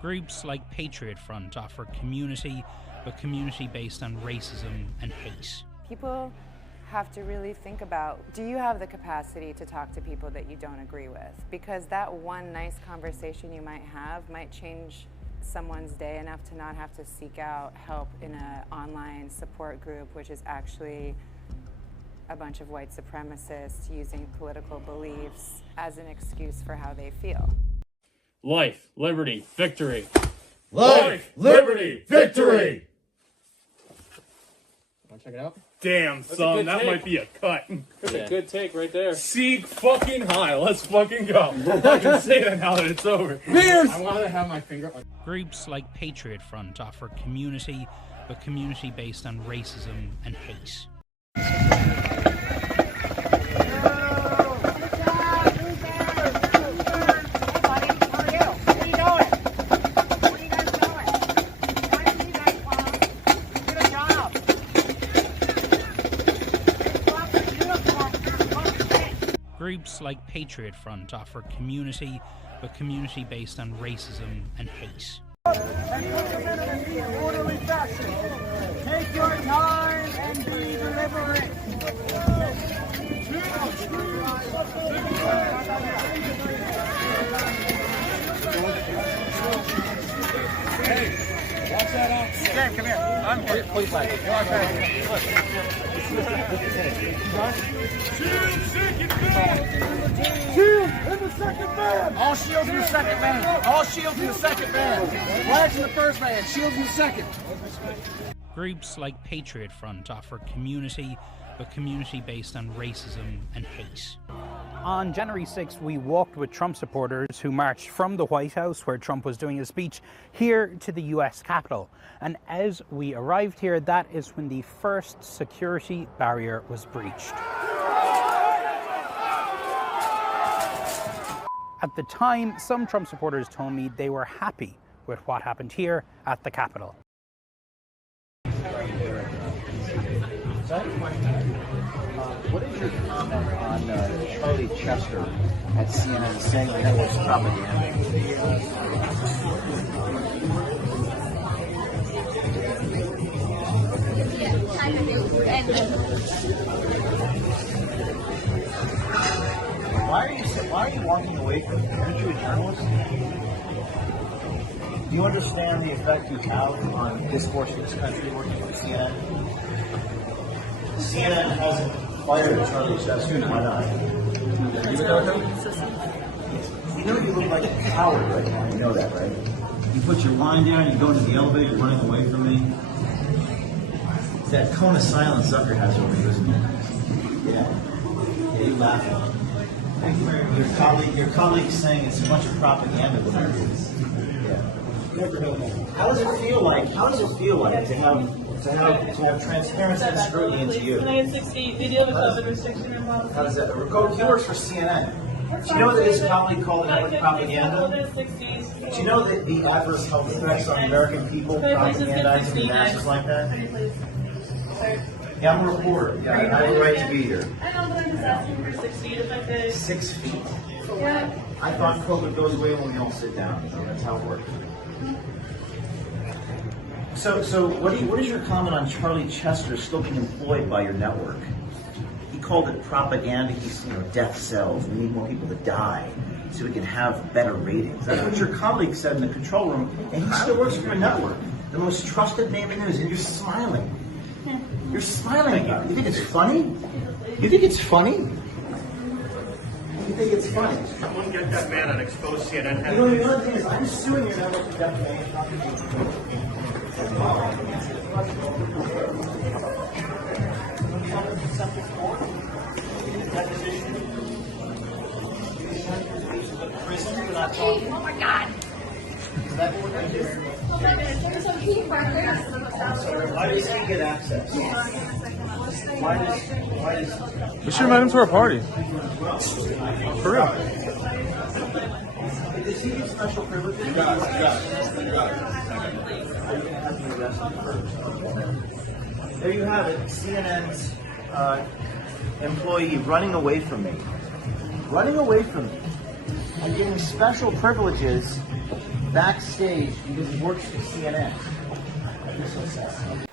Groups like Patriot Front offer community, but community based on racism and hate. People have to really think about, do you have the capacity to talk to people that you don't agree with? Because that one nice conversation you might have might change someone's day enough to not have to seek out help in an online support group, which is actually a bunch of white supremacists using political beliefs as an excuse for how they feel. Life, liberty, victory. Life, liberty, victory! Want to check it out? Damn, son, that might be a cut. That's a good take right there. Sieg fucking heil, let's fucking go. I can say that now that it's over. Beers! I want to have my finger on. Groups like Patriot Front offer community, but community based on racism and hate. Groups like Patriot Front offer community, but community based on racism and hate. Orderly fashion. Take your time and be deliberate. Hey, watch that out. Okay, come here. I'm here. Please, like, Shield in the second van. All shields in the second van. All shields in the second van. Flags in the first van. Shields in the second. Groups like Patriot Front offer community, but community based on racism and hate. On January 6th, we walked with Trump supporters who marched from the White House, where Trump was doing his speech, here to the US Capitol. And as we arrived here, that is when the first security barrier was breached. At the time, some Trump supporters told me they were happy with what happened here at the Capitol. What is your comment on Charlie Chester at CNN saying that was propaganda? Why are you walking away from it? Aren't you a journalist? Do you understand the effect you have on discourse in this country working with CNN? CNN hasn't fired Charlie Chester. Why not? You know you look like a coward right now. You know that, right? You put your line down, you go into the elevator, you're running away from me. It's that cone of silence Zucker has over you, isn't it? Yeah, you laughing. Your colleague's saying it's a bunch of propaganda. Yeah. How does it feel like? To have transparency and scrutiny into you? 960, we do have a COVID restriction in policy. How does that? He works for CNN. Do you know that his colleague called it propaganda? Do you know that the adverse health effects on American people propagandizing the masses like that? Yeah, I'm a reporter. Yeah, I have a right to be here. I know, but I'm just asking for 6 feet if I could. 6 feet. Yeah. I thought COVID goes away when we all sit down. That's how it works. So what is your comment on Charlie Chester still being employed by your network? He called it propaganda. He's, death cells. We need more people to die so we can have better ratings. That's what your colleague said in the control room, and he still works for your network, the most trusted name in the news, and you're smiling. You're smiling about it. You think it's funny? You think it's funny? You think it's funny? Someone get that man on exposed CNN. The other thing is, I'm suing your network for defamation. Oh my God! Why does he get access? Why does We should invite him to our party. For real. Does he get special privileges? There you have it. CNN's employee running away from me. Running away from me. And getting special privileges backstage because he works for CNN. That'd be so sad.